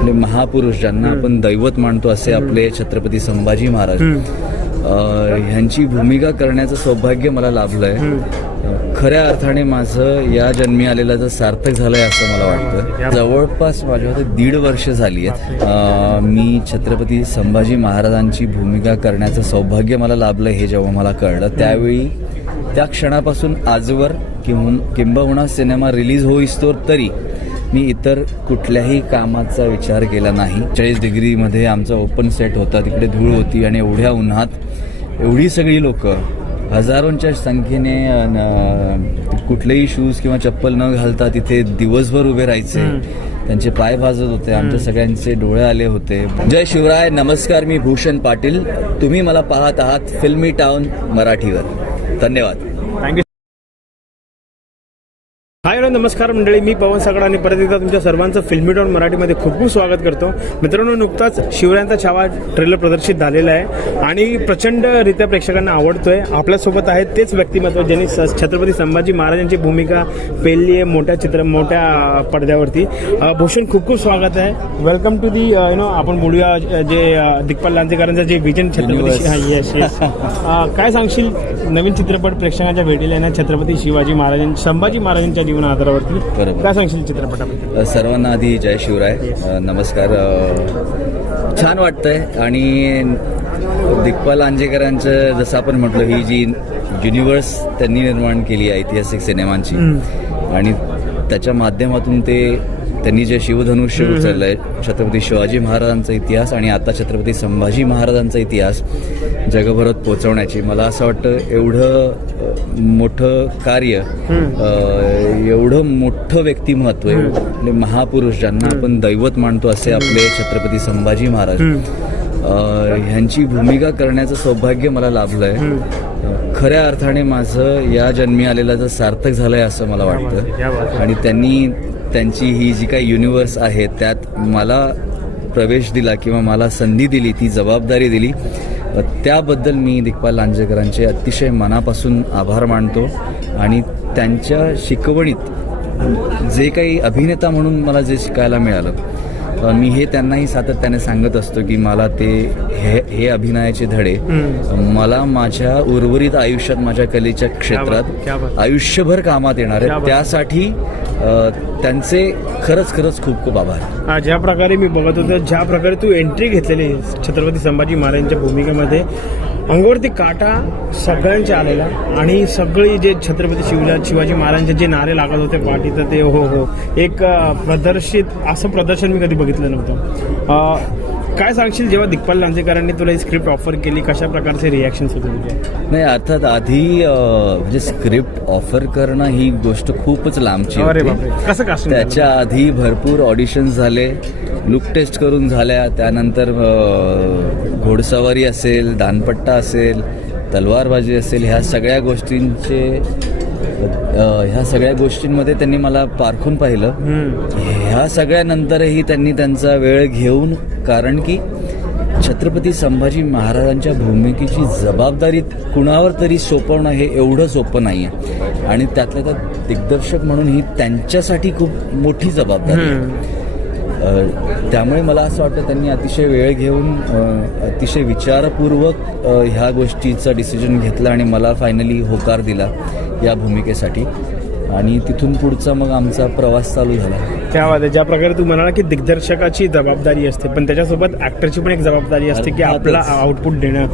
आपले महापुरुष ज्यांना आपण दैवत मानतो असे आपले छत्रपती संभाजी महाराज ह्यांची भूमिका करण्याचं सौभाग्य मला लाभलंय. खऱ्या अर्थाने माझं या जन्मी आलेलं सार्थक झालंय असं मला वाटतं. जवळपास माझ्या 1.5 वर्ष झाली आहेत मी छत्रपती संभाजी महाराजांची भूमिका करण्याचं सौभाग्य मला लाभलंय हे जेव्हा मला कळलं त्यावेळी त्या क्षणापासून आजवर किंबहुना सिनेमा रिलीज होईस्तोवर तरी मी इतर कुठल्याही कामाचा विचार केला नाही. 40 डिग्रीमध्ये आमचा ओपन सेट होता, तिकडे धूळ होती आणि एवढ्या उन्हात एवढी सगळी लोक हजारोंच्या संख्येने कुठलेही शूज किंवा चप्पल न घालता तिथे दिवसभर उभे राहायचे. त्यांचे पाय भाजत होते, आमच्या सगळ्यांचे डोळे आले होते. जय शिवराय, नमस्कार. मी भूषण पाटील. तुम्ही मला पाहत आहात फिल्मी टाउन मराठीवर. धन्यवाद. थँक्यू. हाय नमस्कार मंडळी, मी पवन सगळा आणि परत एकदा तुमच्या सर्वांचं फिल्मी टाउन मराठीमध्ये खूप खूप स्वागत करतो. मित्रांनो, नुकताच शिवरायांचा छावा ट्रेलर प्रदर्शित झालेला आहे आणि प्रचंडरित्या प्रेक्षकांना आवडतोय. आपल्यासोबत आहेत तेच व्यक्तिमत्व ज्यांनी छत्रपती संभाजी महाराजांची भूमिका पेलली आहे मोठ्या पडद्यावरती. भूषण, खूप खूप स्वागत आहे. वेलकम टू दी आपण बोलूया जे दिग्पाल लांजेकरांचं जे विजन छत्रपती. येस काय सांगशील, नवीन चित्रपट प्रेक्षकांच्या भेटीला येणार छत्रपती शिवाजी महाराजांच्या संभाजी महाराजांच्या जीवन आधारावरती, काय सांगशील चित्रपटाबद्दल? सर्वांना आधी जय शिवराय, नमस्कार. छान वाटतंय आणि दिग्पाल लांजेकरांचं जसं आपण म्हटलं ही जी युनिव्हर्स त्यांनी निर्माण केली आहे ऐतिहासिक सिनेमांची आणि त्याच्या माध्यमातून त्यांनी जे शिवधनुष्य उचललंय छत्रपती शिवाजी महाराजांचा इतिहास आणि आता छत्रपती संभाजी महाराजांचा इतिहास जगभरात पोहोचवण्याची मला असं वाटतं एवढं मोठं कार्य, एवढं मोठं व्यक्तिमत्व आहे. महापुरुष ज्यांना आपण दैवत मानतो असे आपले छत्रपती संभाजी महाराज ह्यांची भूमिका करण्याचं सौभाग्य मला लाभलंय. खऱ्या अर्थाने माझं या जन्मी आलेलं सार्थक झालंय असं मला वाटतं आणि त्यांची ही जी काही युनिव्हर्स आहे त्यात मला प्रवेश दिला किंवा मला संधी दिली, ती जबाबदारी दिली, त्याबद्दल मी दिग्पाल लांजेकरांचे अतिशय मनापासून आभार मानतो. आणि त्यांच्या शिकवणीत जे काही अभिनेता म्हणून मला जे शिकायला मिळालं, मी हे त्यांनाही सातत्याने सांगत असतो की मला हे अभिनयाचे धडे मला माझ्या उर्वरित आयुष्यात, माझ्या कलेच्या क्षेत्रात आयुष्यभर कामात येणार आहे. त्यासाठी त्यांचे खरंच खूप खूप आभार. ज्या प्रकारे मी बघत होतो, ज्या प्रकारे तू एंट्री घेतलेली छत्रपती संभाजी महाराजांच्या भूमिकेमध्ये, अंगावरती काटा सगळ्यांच्या आलेला आणि सगळी जे छत्रपती शिवाजी महाराजांचे जे नारे लागत होते पाठी, तर ते हो एक असं प्रदर्शन मी कधी बघितलं नव्हतं. काय सांगशील, जेव्हा दिग्पाल लांजेकरांनी तुला ही स्क्रिप्ट ऑफर केली, कशा प्रकारचे रिॲक्शन्स होते तुझे? नाही, अर्थात आधी म्हणजे स्क्रिप्ट ऑफर करणं ही गोष्ट खूपच लांबची होती. कसं कास्टिंग? त्याच्या आधी भरपूर ऑडिशन्स झाले, लुक टेस्ट करून झाल्या, त्यानंतर घोडसवारी असेल, दानपट्टा असेल, तलवारबाजी असेल, ह्या सगळ्या गोष्टींमध्ये त्यांनी मला पारखून पाहिलं. ह्या सगळ्यानंतरही त्यांनी त्यांचा वेळ घेऊन, कारण की छत्रपती संभाजी महाराजांच्या भूमिकेची जबाबदारी कुणावर तरी सोपवणं हे एवढं सोपं नाही आहे आणि त्यातल्या त्यात दिग्दर्शक म्हणून ही त्यांच्यासाठी खूप मोठी जबाबदारी आहे. त्यामुळे मला असं वाटतं त्यांनी अतिशय वेळ घेऊन अतिशय विचारपूर्वक ह्या गोष्टीचा डिसिजन घेतला आणि मला फायनली होकार दिला या भूमिकेसाठी आणि तिथून पुढचा मग आमचा प्रवास चालू झाला. त्या वाद ज्या प्रकारे तू म्हणाला की दिग्दर्शकाची जबाबदारी असते, पण त्याच्यासोबत ॲक्टरची पण एक जबाबदारी असते की आपला आउटपुट देणं.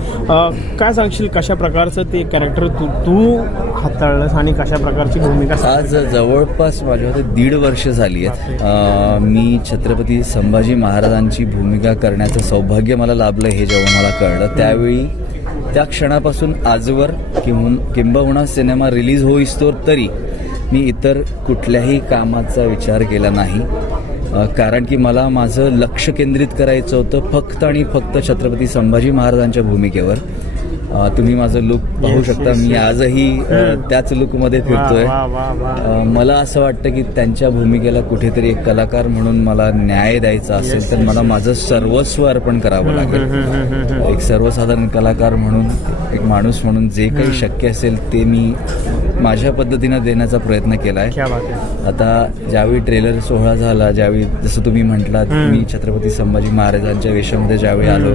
काय सांगशील, कशा प्रकारचं ते कॅरेक्टर तू हाताळलंस आणि कशा प्रकारची भूमिका? आज जवळपास माझ्या 1.5 वर्ष झाली आहेत मी छत्रपती संभाजी महाराजांची भूमिका करण्याचं सौभाग्य मला लाभलं हे जेव्हा मला कळलं त्यावेळी त्या क्षणापासून आजवर किंबहुना सिनेमा रिलीज होईस्तोवर तरी मी इतर कुठल्याही कामाचा विचार केला नाही. कारण की मला माझं लक्ष केंद्रित करायचं होतं फक्त आणि फक्त छत्रपती संभाजी महाराजांच्या भूमिकेवर तुम्ही माझं लुक पाहू शकता. मी आजही त्याच लुकमध्ये फिरतोय. मला असं वाटतं की त्यांच्या भूमिकेला कुठेतरी एक कलाकार म्हणून मला न्याय द्यायचा असेल तर मला माझं सर्वस्व अर्पण करावं लागेल. एक सर्वसाधारण कलाकार म्हणून, एक माणूस म्हणून जे काही शक्य असेल ते मी माझ्या पद्धतीनं देण्याचा प्रयत्न केला आहे. आता ज्यावेळी ट्रेलर सोहळा झाला, ज्यावेळी जसं तुम्ही म्हटलात मी छत्रपती संभाजी महाराजांच्या वेशामध्ये ज्यावेळी आलो,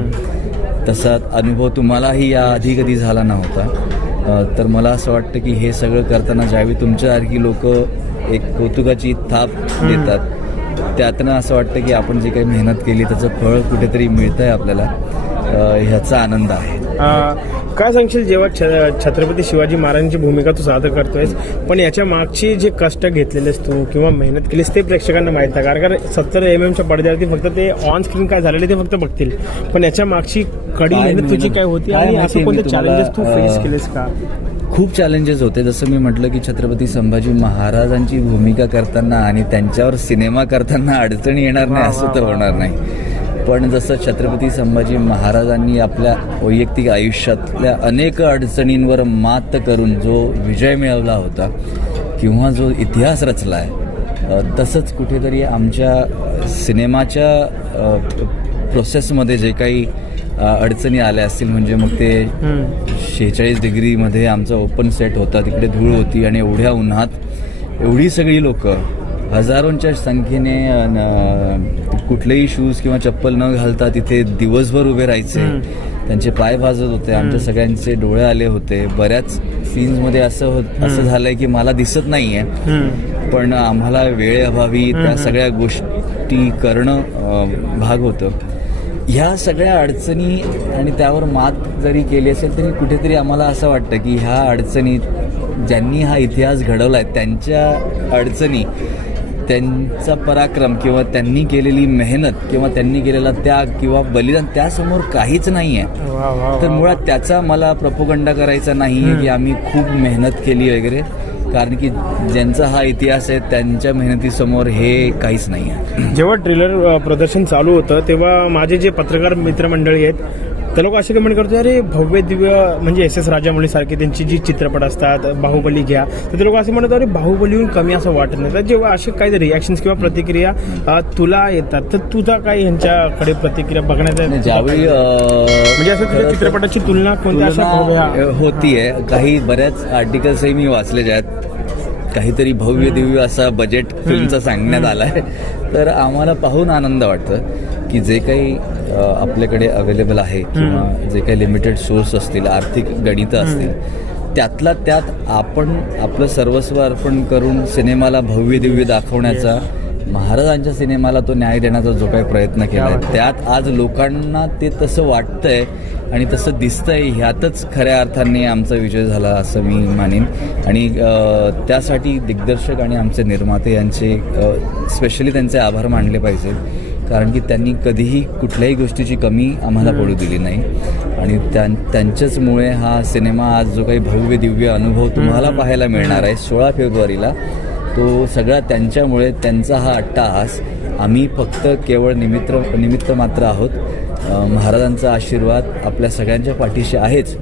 तसा अनुभव तुम्हालाही याआधी कधी झाला नव्हता. तर मला असं वाटतं की हे सगळं करताना ज्यावेळी तुमच्यासारखी लोक एक कौतुकाची थाप देतात, त्यातनं असं वाटतं की आपण जे काही मेहनत केली त्याचं फळ कुठेतरी मिळतंय आपल्याला, ह्याचा आनंद आहे. काय सांगशील जेव्हा छत्रपती शिवाजी महाराजांची भूमिका तू सादर करतोयस, पण याच्या मागची जे कष्ट घेतलेलेस तू किंवा मेहनत केलीस ते प्रेक्षकांना माहीत आहे, कारण 70 mm पडद्यावरती फक्त ते ऑन स्क्रीन काय झालेले ते फक्त बघतील, पण याच्या मागची कडी मेहनत तुझी काय होती आणि असं कोणते चॅलेंजेस तू फेस केलेस का? खूप चॅलेंजेस होते. जसं मी म्हटलं की छत्रपती संभाजी महाराजांची भूमिका करताना आणि त्यांच्यावर सिनेमा करताना अडचणी येणार नाही असं तर होणार नाही. पण जसं छत्रपती संभाजी महाराजांनी आपल्या वैयक्तिक आयुष्यातल्या अनेक अडचणींवर मात करून जो विजय मिळवला होता किंवा जो इतिहास रचला आहे, तसंच कुठेतरी आमच्या सिनेमाच्या प्रोसेसमध्ये जे काही अडचणी आल्या असतील, म्हणजे मग ते 46 डिग्रीमध्ये आमचा ओपन सेट होता, तिकडे धूळ होती आणि एवढ्या उन्हात एवढी सगळी लोक हजारोंच्या संख्येने कुठलेही शूज किंवा चप्पल न घालता तिथे दिवसभर उभे राहायचे. त्यांचे पाय भाजत होते, आमच्या सगळ्यांचे डोळे आले होते. बऱ्याच सीन्समध्ये असं झालंय की मला दिसत नाहीये, पण आम्हाला वेळेअभावी त्या सगळ्या गोष्टी करणं भाग होतं. ह्या सगळ्या अडचणी आणि त्यावर मात जरी केली असेल तरी कुठेतरी आम्हाला असं वाटतं की ह्या अडचणी, ज्यांनी हा इतिहास घडवलाय त्यांच्या अडचणी, त्यांचा पराक्रम किंवा त्यांनी केलेली मेहनत किंवा त्यांनी केलेला त्याग किंवा बलिदान त्यासमोर काहीच नाही आहे. तर मुळात त्याचा मला प्रोपोगंडा करायचा नाही आहे की आम्ही खूप मेहनत केली वगैरे, कारण की ज्यांचा हा इतिहास आहे त्यांच्या मेहनतीसमोर हे काहीच नाही आहे. जेव्हा ट्रेलर प्रदर्शन चालू होतं तेव्हा माझे जे पत्रकार मित्रमंडळी आहेत ते लोक असे कमेंट करतो, अरे भव्य दिव्य म्हणजे SS राजामौली सारखे त्यांची जी चित्रपट असतात, बाहुबली घ्या, तर ते लोक असे म्हणतात अरे बाहुबलीहून कमी असं वाटत नाही. तर जेव्हा असे काही रिॲक्शन्स किंवा प्रतिक्रिया तुला येतात तर तुझा काही यांच्याकडे प्रतिक्रिया बघण्याचा ज्यावेळी म्हणजे असं तुझ्या चित्रपटाची तुलना कोणत्या अशा होतीये, काही बऱ्याच आर्टिकल्सही मी वाचले आहेत, काहीतरी भव्य दिव्य असा बजेट फिल्मचा सांगण्यात आलाय. तर आम्हाला पाहून आनंद वाटतं की जे काही आपल्याकडे अवेलेबल आहे किंवा जे काही लिमिटेड सोर्स असतील, आर्थिक गणितं असतील, त्यातला त्यात आपण आपलं सर्वस्व अर्पण करून सिनेमाला भव्य दिव्य दाखवण्याचा, महाराजांच्या सिनेमाला तो न्याय देण्याचा जो काही प्रयत्न केला आहे, त्यात आज लोकांना ते तसं वाटतंय आणि तसं दिसतंय, ह्यातच खऱ्या अर्थाने आमचा विजय झाला असं मी मानेन. आणि त्यासाठी दिग्दर्शक आणि आमचे निर्माते यांचे स्पेशली त्यांचे आभार मानले पाहिजे, कारण की त्यांनी कधीही कुठल्याही गोष्टीची कमी आम्हाला पडू दिली नाही. आणि त्यांच्याचमुळे हा सिनेमा आज जो काही भव्य दिव्य अनुभव तुम्हाला पाहायला मिळणार आहे 16 फेब्रुवारीला, तो सगळा त्यांच्यामुळे, त्यांचा हा अट्टाहास. आम्ही फक्त केवळ निमित्त मात्र आहोत. महाराजांचा आशीर्वाद आपल्या सगळ्यांच्या पाठीशी आहेच,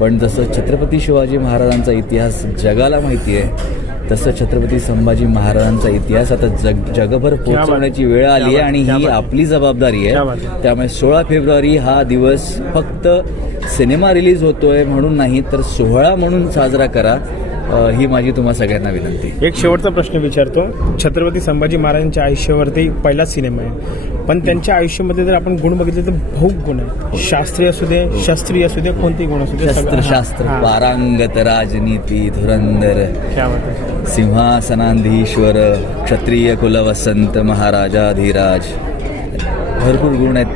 पण जसं छत्रपती शिवाजी महाराजांचा इतिहास जगाला माहिती आहे, तसं छत्रपती संभाजी महाराजांचा इतिहास आता जगभर पोहोचवण्याची वेळ आली आहे आणि ही आपली जबाबदारी आहे. त्यामुळे 16 फेब्रुवारी हा दिवस फक्त सिनेमा रिलीज होतोय म्हणून नाही, तर सोहळा म्हणून साजरा करा, ही माझी तुम्हा सगळ्यांना विनंती. एक शेवटचा प्रश्न विचारतो. छत्रपती संभाजी महाराजांच्या आयुष्यावरती पहिलाच सिनेमा आहे, पण त्यांच्या आयुष्यामध्ये जर आपण गुण बघितले तर बहु गुण आहे. शास्त्रीय असू दे, शास्त्रीय असू दे, कोणतेही गुण असू दे, शास्त्र पारंगत, राजनीती धुरंधर, सिंहासनाधीश्वर, क्षत्रिय कुलवसंत, महाराजाधिराज, भरपूर गुण आहेत.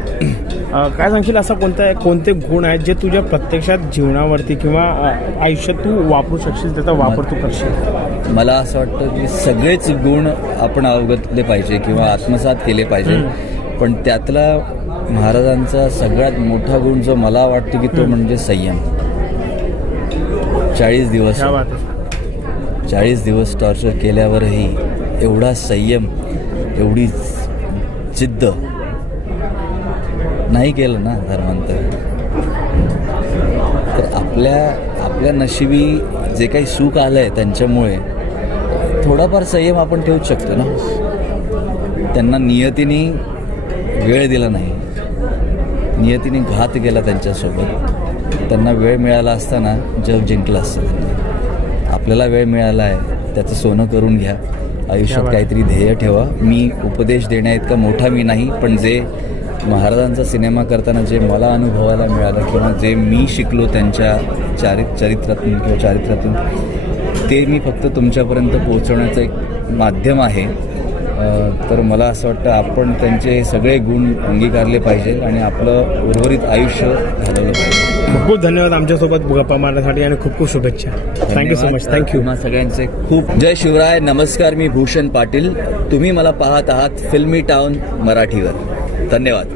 काय सांगशील असा कोणते गुण आहेत जे तुझ्या प्रत्यक्षात जीवनावरती किंवा आयुष्यात तू वापरू शकशील, त्याचा वापर तू करशील? मला असं वाटतं की सगळेच गुण आपण अवगतले पाहिजे किंवा आत्मसात केले पाहिजे, पण त्यातला महाराजांचा सगळ्यात मोठा गुण जो मला वाटतो की तो म्हणजे संयम. 40 दिवस टॉर्चर केल्यावरही एवढा संयम, एवढी जिद्द नाही केलं ना धर्मांतर. तर आपल्या नशिबी जे काही सुख आलं आहे त्यांच्यामुळे थोडाफार संयम आपण ठेवूच शकतो ना. त्यांना नियतीने वेळ दिला नाही, नियतीने घात केला त्यांच्यासोबत. त्यांना वेळ मिळाला असताना जग जिंकलं असतं त्यांनी. आपल्याला वेळ मिळाला आहे, त्याचं सोनं करून घ्या. आयुष्यात काहीतरी ध्येय ठेवा. मी उपदेश देण्याइतका मोठा मी नाही, पण जे महाराजांचा सिनेमा करताना जे मला अनुभवायला मिळालं किंवा जे मी शिकलो त्यांच्या चारित्र्यातून ते मी फक्त तुमच्यापर्यंत पोहोचवण्याचं एक माध्यम आहे. तर मला असं वाटतं आपण त्यांचे सगळे गुण अंगीकारले पाहिजे आणि आपलं उर्वरित आयुष्य घालवलं पाहिजे. खूप खूप धन्यवाद आमच्यासोबत गप्पा मारण्यासाठी आणि खूप खूप शुभेच्छा. Thank you so much. थँक्यू. तुम्हा सगळ्यांचे खूप जय शिवराय. नमस्कार. मी भूषण पाटील. तुम्ही मला पाहत आहात फिल्मी टाउन मराठीवर. धन्यवाद.